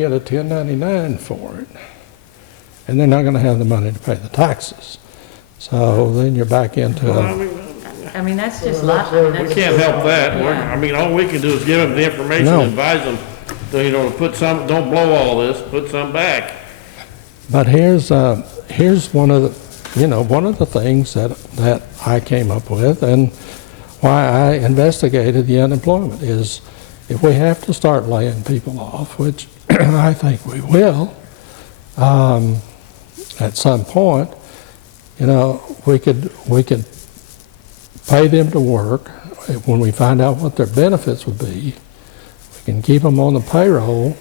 get a 1099 for it, and they're not going to have the money to pay the taxes. So then you're back into Well, a, I mean, that's just we can't help that. Yeah. I mean, all we can do is give them the information, No. advise them, to put some, don't blow all this, put some back. but here's one of the things that I came up with, and why I investigated the unemployment is, if we have to start laying people off, which I think we will, at some point, we could pay them to work. When we find out what their benefits would be, we can keep them on the payroll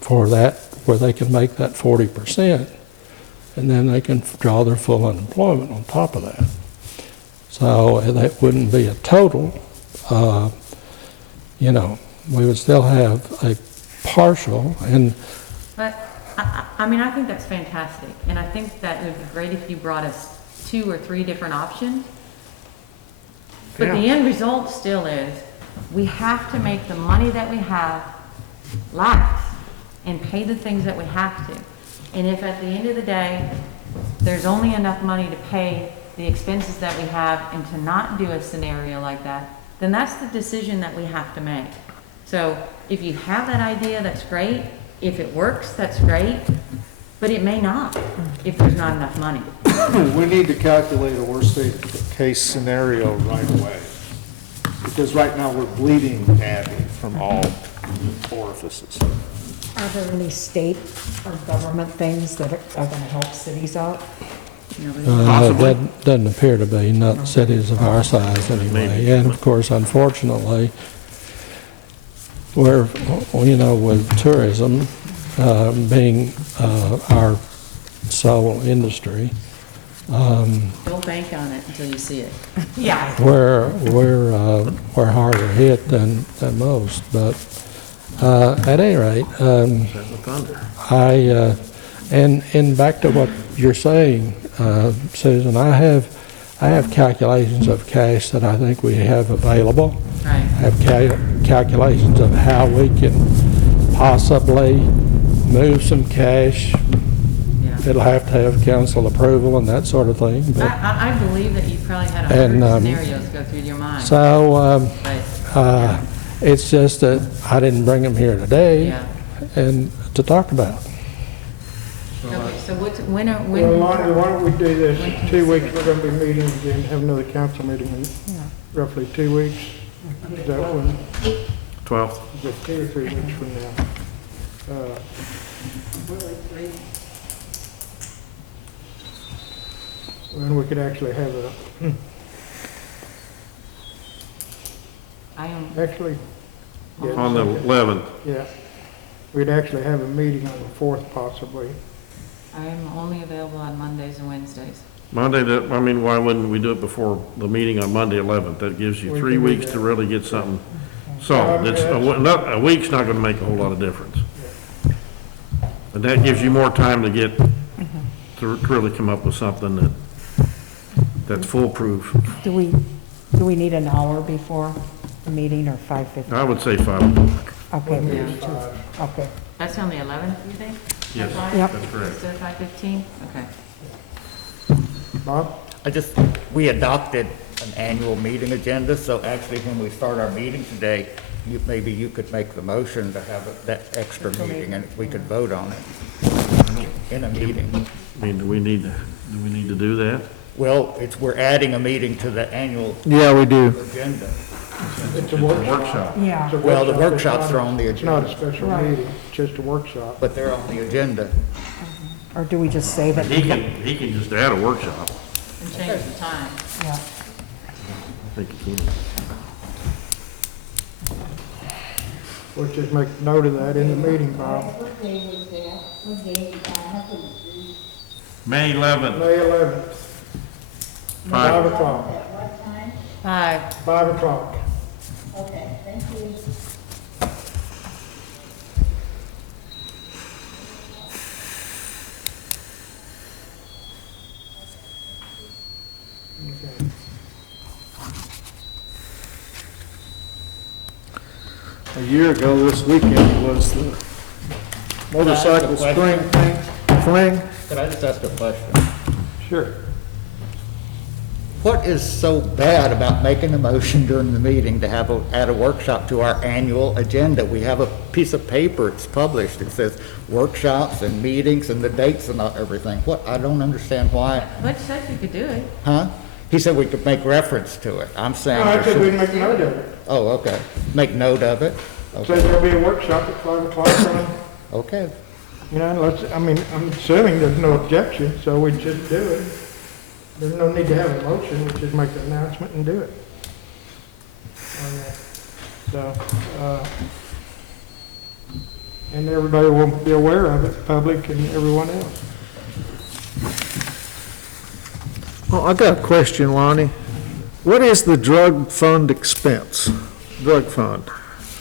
for that, where they can make that 40%, and then they can draw their full unemployment on top of that. So that wouldn't be a total, we would still have a partial, and But, I mean, I think that's fantastic, and I think that it would be great if you brought us 2 or 3 different options. But the end result still is, we have to make the money that we have last and pay the things that we have to. And if at the end of the day, there's only enough money to pay the expenses that we have and to not do a scenario like that, then that's the decision that we have to make. So if you have that idea, that's great. If it works, that's great, but it may not if there's not enough money. We need to calculate a worst case scenario right away. Because right now we're bleeding badly from all orifices. Are there any state or government things that are going to help cities out? Possibly. that doesn't appear to be, not cities of our size anyway. And of course, unfortunately, with tourism being our sole industry, Don't bank on it until you see it. Yeah. we're harder hit than most. But at any rate, and back to what you're saying, Susan, I have calculations of cash that I think we have available. Right. I have calculations of how we can possibly move some cash. Yeah. It'll have to have council approval and that sort of thing. But I believe that you probably had And, 100 scenarios go through your mind. so But, it's just that I didn't bring them here today yeah. and to talk about. Okay, so when Well, Lonnie, why don't we do this, 2 weeks, we're gonna be meeting again, have another council meeting in roughly 2 weeks. Is that when, 12th. is it 2 or 3 weeks from now? When we could actually have I am, actually. yeah, On the second. 11th. Yeah, we'd actually have a meeting on the 4th possibly. I am only available on Mondays and Wednesdays. Why wouldn't we do it before the meeting on Monday 11th? That gives you We 3 can do weeks that. to really get something solved. It's, a week's not gonna make a whole lot of difference. And that gives you more time to get, to really come up with something that's foolproof. Do we need an hour before the meeting or 5:50? I would say 5 o'clock. Okay, we Yeah. do too. Okay. That's on the 11th, you think? Yes, Yep. that's correct. Instead of 5:15? Okay. Bob? We adopted an annual meeting agenda, so actually when we start our meeting today, maybe you could make the motion to have that extra meeting and we could vote on it in a meeting. I mean, do we need to do that? Well, we're adding a meeting to the annual Yeah, we do. agenda. It's a workshop. Workshop. Yeah. It's a Well, the workshop. workshops It's are not- on the It's not a agenda, special Right. meeting, it's just a workshop. but they're on the agenda. Or do we just say that? He can just add a workshop. And change the time. Yeah. I think he can. We'll just make note of that in the meeting, Bob. May 11th, May 11th, 5 o'clock, 5. 5 o'clock. Okay. A year ago this weekend was the motorcycle spring thing, fling. Could I just ask a question? Sure. What is so bad about making a motion during the meeting to add a workshop to our annual agenda? We have a piece of paper, it's published, it says workshops and meetings and the dates and everything. What, I don't understand why, Butch said you could do it. huh? He said we could make reference to it. I'm saying, No, I there said we should- make note of it. oh, okay. Make note of it? Says Okay. there'll be a workshop at 5 o'clock on, Okay. you know, I'm assuming there's no objection, so we just do it. There's no need to have a motion, we just make the announcement and do it. So, and everybody will be aware of it, public and everyone else. Well, I got a question, Lonnie. What is the drug fund expense, drug fund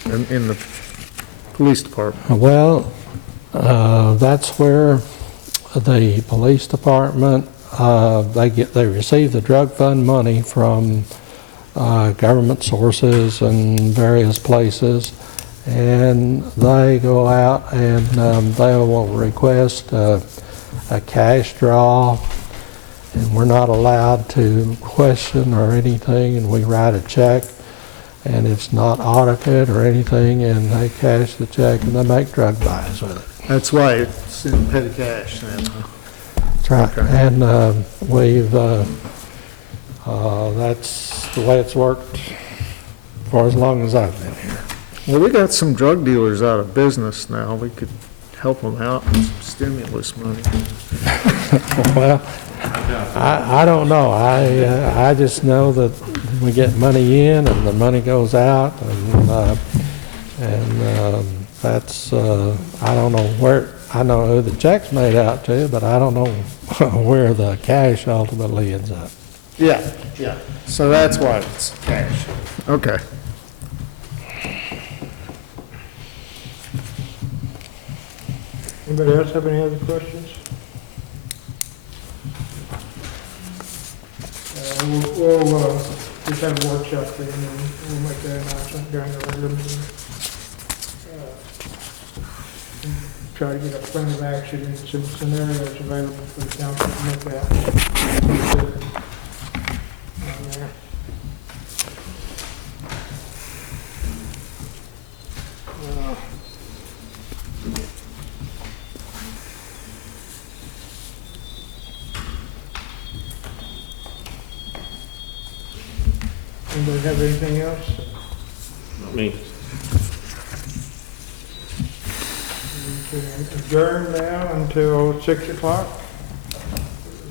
in the police department? Well, that's where the police department, they receive the drug fund money from government sources and various places, and they go out and they will request a cash draw, and we're not allowed to question or anything, and we write a check, and it's not audited or anything, and they cash the check and they make drug buys with it. That's why it's in petty cash then. That's right. Okay. And that's the way it's worked for as long as I've been here. Well, we got some drug dealers out of business now. We could help them out with some stimulus money. Well, I don't know. I just know that we get money in and the money goes out, and that's, I don't know where, I know who the check's made out to, but I don't know where the cash ultimately ends up. Yeah, yeah. So that's why it's cash. Okay. Anybody else have any other questions? We'll just have a workshop then, and we'll make that announcement during the regular meeting. Try to get a plan of action and some scenarios available for the council to look at. On there. Anybody have anything else? Not me. We can adjourn now until 6 o'clock.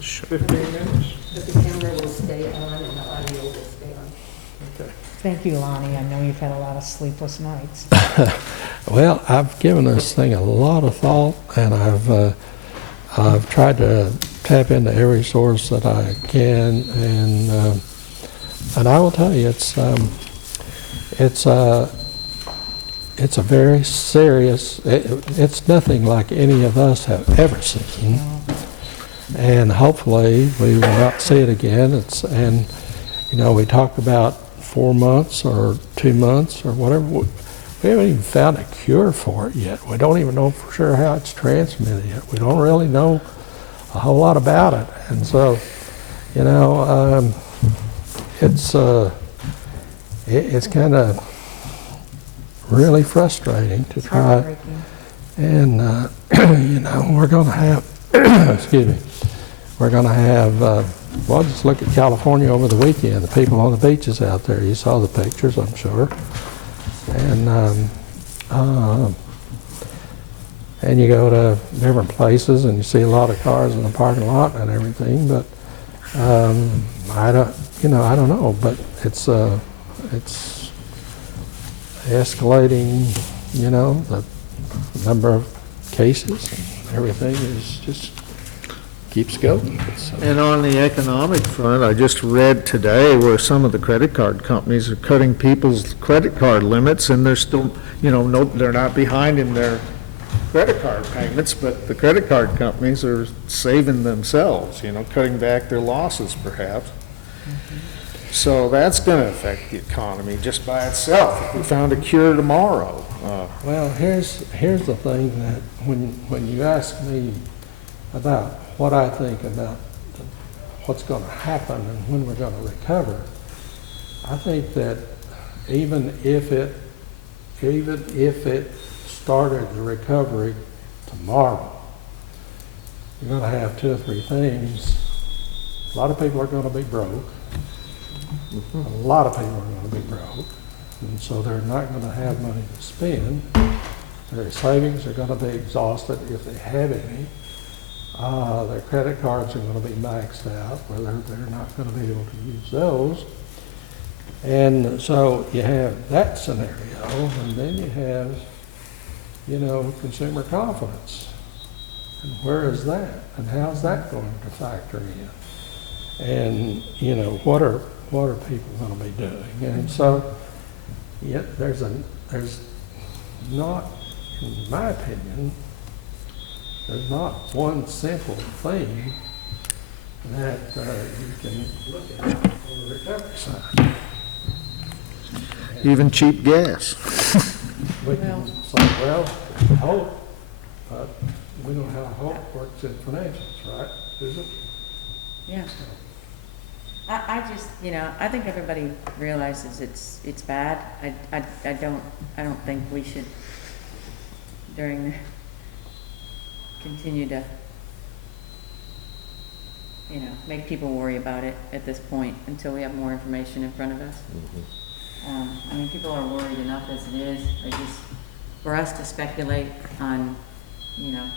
15 minutes. The camera will stay on and the audio will stay on. Okay. Thank you, Lonnie. I know you've had a lot of sleepless nights. Well, I've given this thing a lot of thought, and I've tried to tap into every source that I can, and I will tell you, it's a very serious. It's nothing like any of us have ever seen, and hopefully we will not see it again. And you know, we talk about 4 months or 2 months or whatever. We haven't even found a cure for it yet. We don't even know for sure how it's transmitted yet. We don't really know a whole lot about it, and so, you know, it's kind of really frustrating to try. Heartbreaking. And, you know, we're going to have, excuse me, we're going to have, well, just look at California over the weekend, the people on the beaches out there. You saw the pictures, I'm sure. And you go to different places and you see a lot of cars in the parking lot and everything, but I don't know, but it's escalating, you know, the number of cases and everything is just keeps going. So, And on the economic front, I just read today where some of the credit card companies are cutting people's credit card limits, and they're still, you know, no, they're not behind in their credit card payments, but the credit card companies are saving themselves, you know, cutting back their losses perhaps. So that's gonna affect the economy just by itself. If we found a cure tomorrow, Well, here's the thing that when you ask me about what I think about what's going to happen and when we're going to recover, I think that even if it started the recovery tomorrow, you're going to have two or three things. A lot of people are going to be broke. A lot of people are going to be broke. And so they're not going to have money to spend. Their savings are going to be exhausted if they have any. Their credit cards are going to be maxed out, where they're not going to be able to use those. And so you have that scenario, and then you have, consumer confidence. And where is that? And how's that going to factor in? And, what are people going to be doing? And so, there's not, in my opinion, there's not one simple thing that you can look at on the recovery side. even cheap gas. We can say, well, hope, but we don't know how hope works in financials, right? Is it? Yeah. I just, I think everybody realizes it's bad. I don't think we should continue to, make people worry about it at this point until we have more information in front of us. People are worried enough as it is. For us to speculate on,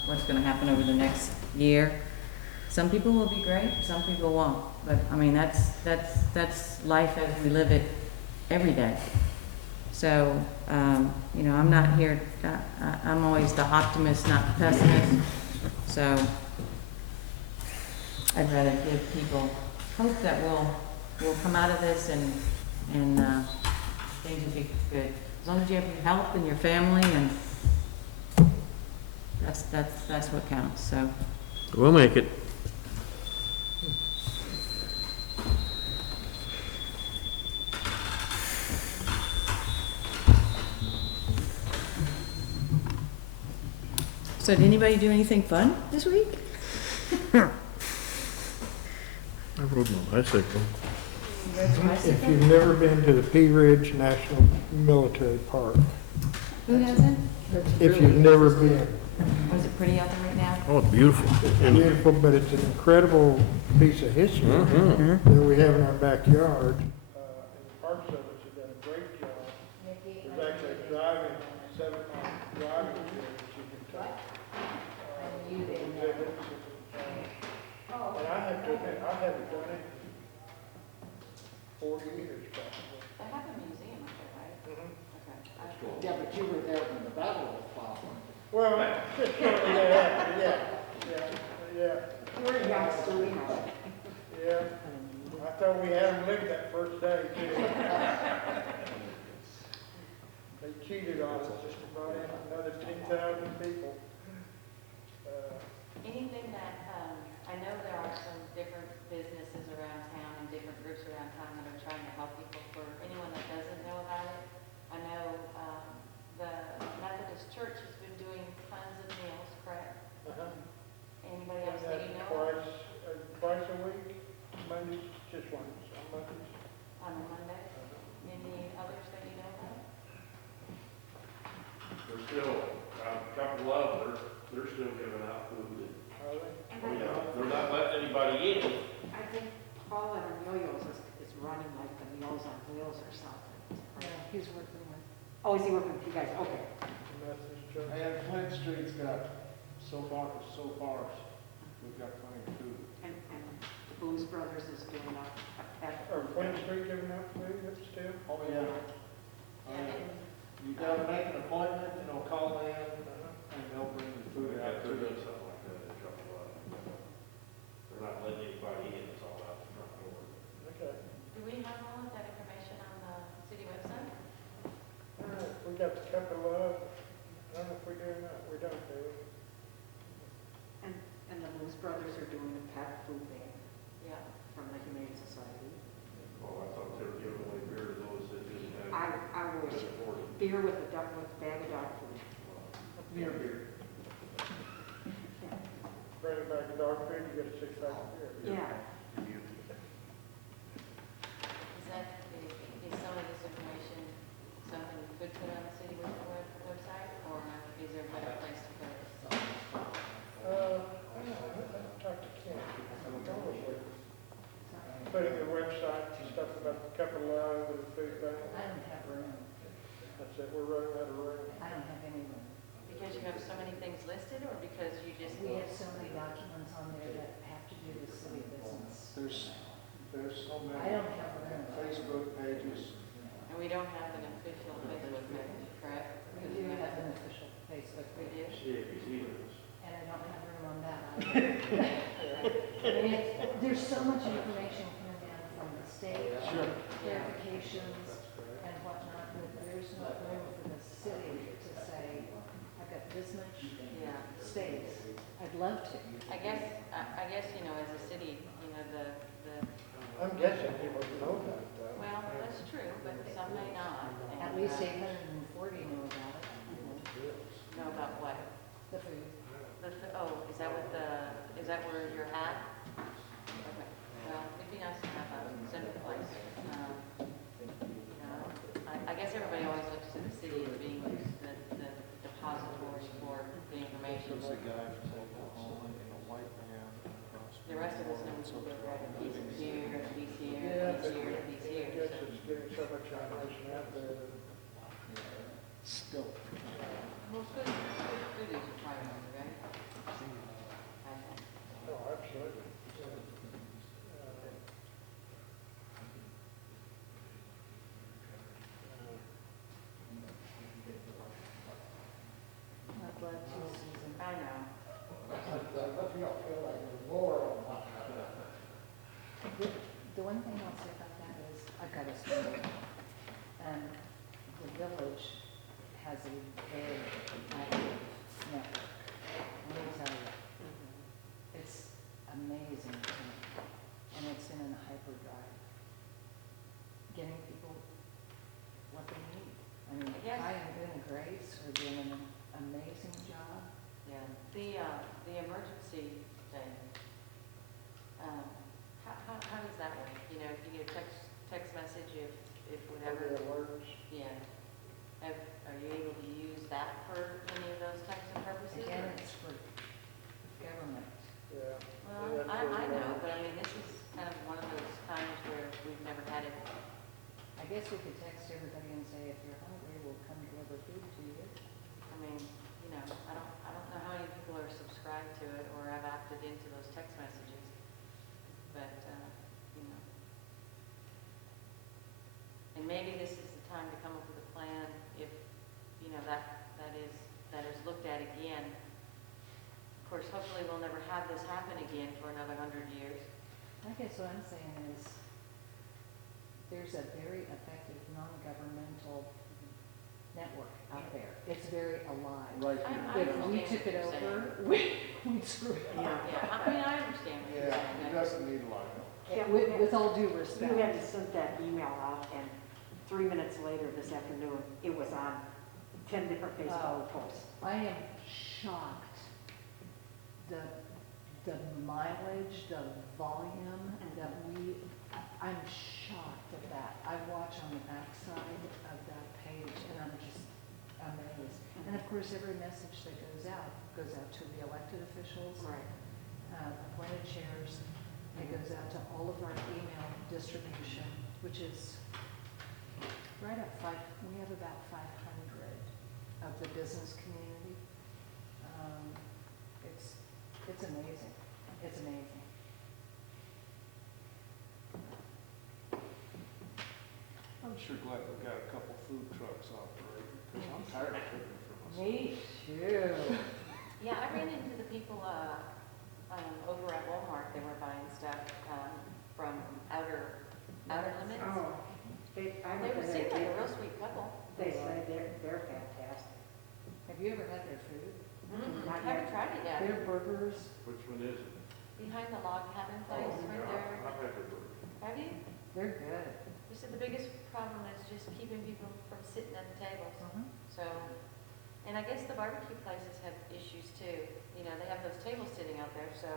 what's gonna happen over the next year. Some people will be great, some people won't. But, that's life as we live it every day. So, I'm not here, I'm always the optimist, not the pessimist. So, I'd rather give people hope that we'll come out of this and things will be good. As long as you have your health and your family, and that's what counts, so. We'll make it. So did anybody do anything fun this week? I rode my bicycle. If you've never been to the Pea Ridge National Military Park, Who hasn't? if you've never been, Was it pretty out there right now? Oh, it's beautiful. it's beautiful, but it's an incredible piece of history that we have in our backyard. And the Park Service has done a great job. There's actually a driving, 7-mile driving tour that you can take. Exhibits. And I have to admit, I haven't done it in 40 years probably. They have a museum up there, right? Okay. Yeah, but you were there when the battle was fought. Well, yeah. We're a youngster, Yeah, I thought we had them licked that first day too. They cheated on us, just brought in another 10,000 people. Anything that, I know there are some different businesses around town and different groups around town that are trying to help people. For anyone that doesn't know about it, I know, the Methodist Church has been doing tons of meals, correct? Anybody else that you know of? Twice a week, Mondays, just once, on Mondays. On a Monday? Any others that you know of? There's still, a couple of them, they're still giving out food. Are they? They're not letting anybody in. I think Paul at Emilio's is running like the Meals on Wheels or something. He's working with, oh, is he working with you guys? Okay. Methodist Church. And Flint Street's got so far, we've got plenty of food. And the Boone's Brothers is doing a pet. Or Flint Street giving out food, that's still? Oh, yeah. You gotta make an appointment, call in, and they'll bring the food out to you. Something like that, a couple of them. They're not letting anybody in, it's all out the front door. Okay. Do we have all of that information on the city website? We got a couple of, I don't know if we do or not, we don't do it. And the Boone's Brothers are doing a pet food bank Yeah. from the Humane Society. Oh, I thought beer with a bag of dog food. Near beer. Bring it back to dog food, you get a six-pack of beer. Yeah. Is that, is some of this information something we could put on the city website, or is there a better place to put it? I don't know, I talked to Ken, probably. Putting the website, stuff about the cup of love and the food bank. I don't have room. That's it, we're running out of room. I don't have any room. Because you have so many things listed, or because you just? We have so many documents on there that have to do with city business. There's so many. I don't have room. Facebook pages. And we don't have an official Facebook page, correct? We do have an official Facebook We page, do? and I don't have room on that either. I mean, there's so much information coming down from the state, clarifications and whatnot, that there's not room for the city to say, I've got this much Yeah. space. I'd love to. I guess, you know, as a city, you know, the, I'm guessing people know that, though. well, that's true, but some may not. and, At least 840 know about it, Know about what? the food. Oh, is that is that where you're at? Okay, well, it'd be nice to have a central place. You know, I guess everybody always looks to the city as being the depository for the information. There's a guy from Oklahoma in a white van across. The rest of us know we can go right a piece of here, a piece here, Yeah, a piece here, a piece I here. guess so- it's getting so much information out there that Still. Well, food is a priority, right? I think. oh, absolutely. I'd love to, Susan. I know. The one thing I'll say about that is, I've got a story. And the village has a very active network. Let me tell you, it's amazing to me. And it's in a hyperdrive. Getting people what they need. I mean, Yes. I am doing Grace, are doing an amazing job. Yeah, the emergency thing, how does that work? You know, if you get a text message if whatever, the alerts. yeah. Are you able to use that for any of those types of purposes? Again, or- it's for government. Yeah. Well, Yeah, I know, that's but I mean, this is kind of one of those times where we've never had it. I guess we could text everybody and say, if you're hungry, we'll come deliver food to you. I mean, you know, I don't know how many people are subscribed to it or have opted into those text messages, but, you know. And maybe this is the time to come up with a plan if, you know, that is looked at again. Of course, hopefully we'll never have this happen again for another 100 years. I guess what I'm saying is, there's a very effective non-governmental network out there. It's very alive. Right I here. If we understand took what it you're saying. over, we'd screw it up. Yeah, I mean, I understand what you're Yeah, saying. it but- doesn't need a lot of help. With all due You had to respect. send that email out, and 3 minutes later this afternoon, it was on 10 different Facebook posts. I am shocked. The mileage, the volume that I'm shocked at that. I watch on the backside of that page and I'm just amazed. And of course, every message that goes out to the elected officials, appointed chairs. It goes out to all of our email distribution, which is right up we have about 500 of the business community. It's amazing. It's amazing. I'm sure glad we've got a couple food trucks operating, because I'm tired of cooking for myself. Me too. Yeah, I ran into the people over at Walmart. They were buying stuff from outer limits. Oh, I They went in seemed like a there, real sweet couple. they say they're fantastic. Have you ever had their food? Not Haven't yet. tried it yet. Their burgers, Which one is it? Behind the log cabin place right there. I've had the burger. Have you? they're good. You said the biggest problem is just keeping people from sitting at the tables. Mhm. So, and I guess the barbecue places have issues too. You know, they have those tables sitting out there, so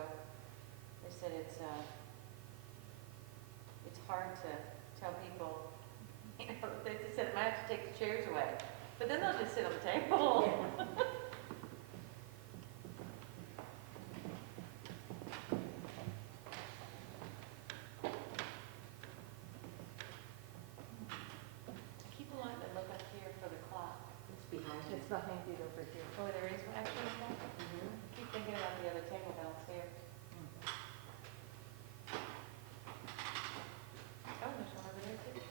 they said it's hard to tell people, you know, they just said, might have to take the chairs away. But then they'll just sit on the table. I keep wanting to look up here for the clock. It's behind you. It's behind you over here. Oh, there is one actually a clock? I keep thinking about the other table downstairs. Oh, there's one over there too.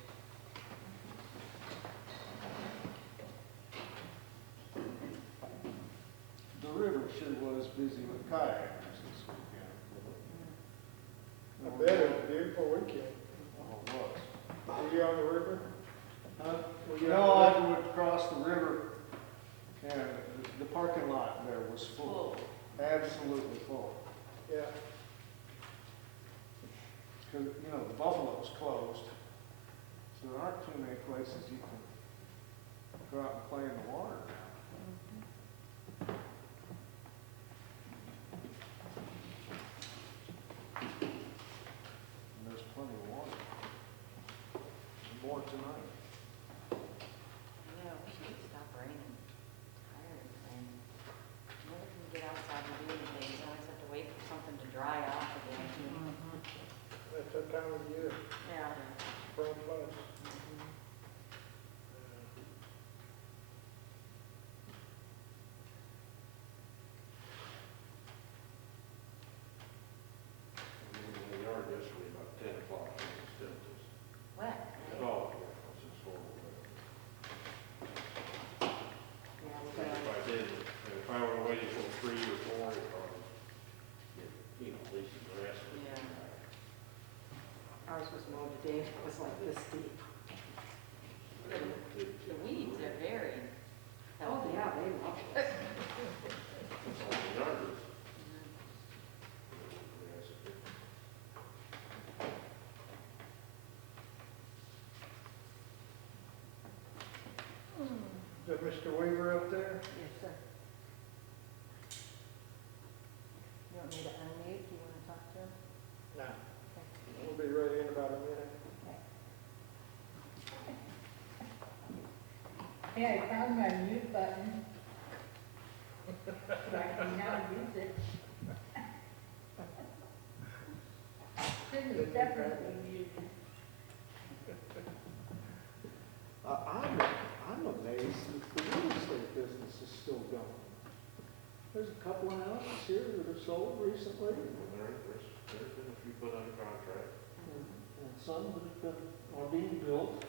The river sure was busy with kayakers this weekend. I bet it was a beautiful weekend. Oh, it was. Were you on the river? Huh? Were you No, on the I went across the river and the parking lot there was full, absolutely full. Yeah. Because, you know, the Buffalo's closed, so there aren't too many places you can go out and play in the water now. And there's plenty of water. And more tonight. Yeah, we should stop raining. Tired of raining. Never can get outside and do anything. You always have to wait for something to dry off again. That's that time of year, Yeah. spring floods. In the yard yesterday about 10 o'clock, and it's still just, Wet. oh, it's just horrible. If I did, if I were waiting till 3 or 4, it'd probably, you know, at least the rest of it. Yeah. Ours was mowed today, it was like this deep. The weeds are very Oh, healthy. yeah, they love it. It's like the yard is. Is that Mr. Weaver up there? Yes, sir. You want me to unmute? Do you want to talk to him? No. We'll be ready in about a minute. Yeah, I found my mute button. So I can now use it. This is definitely muted. I'm amazed that the real estate business is still going. There's a couple of houses here that are sold recently, There's been a few put under contract. and some that have been, are being built.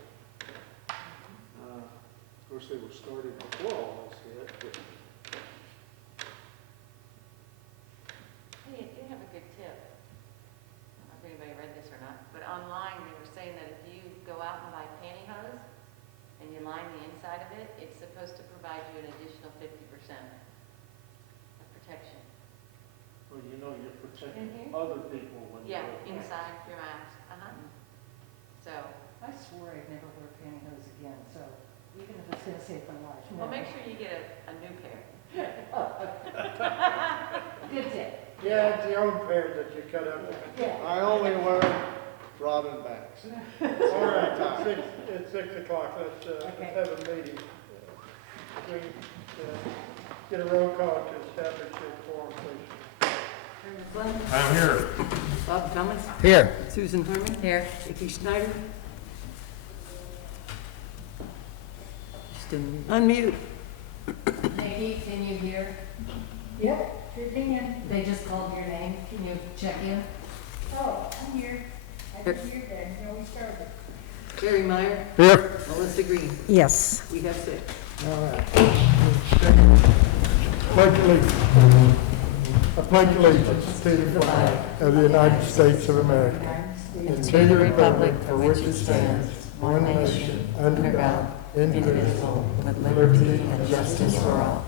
Of course, they were started before all this hit, but Hey, I do have a good tip. I don't know if anybody read this or not, but online they were saying that if you go out and buy pantyhose and you line the inside of it, it's supposed to provide you an additional 50% of protection. well, you know, you're protecting Mhm. other people when you Yeah, go. inside your mask. So, I swore I'd never wear pantyhose again, so even if it's gonna save my life. well, no. make sure you get a new pair. Good tip. Yeah, it's the old pair that you cut up. Yeah. I only wear Robin backs. All right, it's 6 o'clock, let's Okay. have a meeting. We, get a roll call to establish your quorum, please. Aaron Glenn, I'm here. Bob Cummins, Here. Susan Harmon, Here. Vicki Snyder. Just unmute. Maggie, can you hear? Yep, sure can. They just called your name. Can you check in? Oh, I'm here. I didn't hear that until we started. Barry Meyer, Here. Melissa Green. Yes. We have 6. All right. Pledge allegiance. I pledge allegiance to the flag of the United States of America and to the republic for which it stands, one nation, under God, indivisible, with liberty and justice for all.